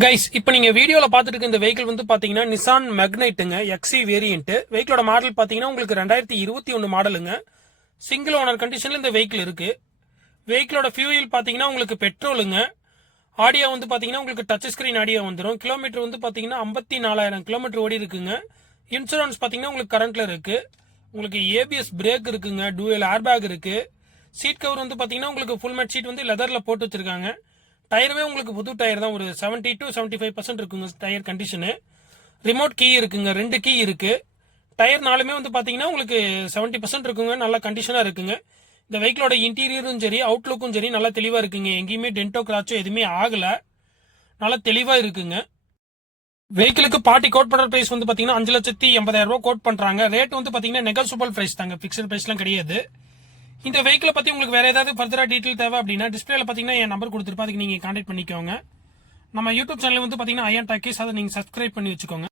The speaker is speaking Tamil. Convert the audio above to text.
கைஸ் இப்போ நீங்க வீடியோல பார்த்துட்டு இருக்க இந்த வெஹிக்கிள் வந்து பாத்தீங்கன்னா நிசான் மேக்னைட்டுங்க எக்ஸி வேரியன்ட். வெஹிக்கிளோட மாடல் பாத்தீங்கன்னா உங்களுக்கு 2021 மாடலுங்க. சிங்கிள் ஓனர் கண்டிஷன்ல இந்த வெஹிக்கிள் இருக்கு. வெஹிக்கிளோட ஃபியூயல் பாத்தீங்கன்னா உங்களுக்கு பெட்ரோலுங்க. ஆடியோ வந்து பாத்தீங்கன்னா உங்களுக்கு டச் ஸ்கிரீன் ஆடியோ வந்துடும். கிலோமீட்டர் வந்து பாத்தீங்கன்னா 54,000 கிலோமீட்டர் ஓடி இருக்குங்க. இன்சூரன்ஸ் பாத்தீங்கன்னா உங்களுக்கு கரண்ட்ல இருக்கு. உங்களுக்கு ஏபிஎஸ் பிரேக் இருக்குங்க. டூயல் ஏர்பேக் இருக்கு. சீட் கவர் வந்து பாத்தீங்கன்னா உங்களுக்கு ஃபுல் மேட் சீட் வந்து லெதர்ல போட்டு வச்சிருக்காங்க. டயருமே உங்களுக்கு புது டயர் தான். ஒரு 70 to 75% இருக்குங்க டயர் கண்டிஷனு. ரிமோட் கீ இருக்குங்க. 2 கீ இருக்கு. டயர் நாலுமே வந்து பாத்தீங்கன்னா உங்களுக்கு 70% இருக்குங்க. நல்ல கண்டிஷனா இருக்குங்க. இந்த வெஹிக்கிளோட இன்டீரியரும் சரி அவுட்லுக்கும் சரி நல்லா தெளிவா இருக்குங்க. எங்கேயுமே டென்டோ கிராச்சோ எதுவுமே ஆகல. நல்லா தெளிவா இருக்குங்க. வெஹிக்கிளுக்கு பார்ட்டி கோட் பண்ற பிரைஸ் வந்து பாத்தீங்கன்னா 5,80,000 ரூபாய் கோட் பண்றாங்க. ரேட் வந்து பாத்தீங்கன்னா நெகோசியபிள் பிரைஸ் தாங்க. பிக்சட் பிரைஸ்லாம் கிடையாது. இந்த வெஹிக்கிளை பத்தி உங்களுக்கு வேற ஏதாவது ஃபர்தரா டீடைல் தேவை அப்படின்னா டிஸ்பிளேல பாத்தீங்கன்னா என் நம்பர் கொடுத்துருப்பா, அதுக்கு நீங்க கான்டாக்ட் பண்ணிக்கோங்க. நம்ம யூடியூப் சேனல் வந்து பாத்தீங்கன்னா ஐயன் டாக்கீஸ், அதை நீங்க சப்ஸ்கிரைப் பண்ணி வச்சுக்கோங்க.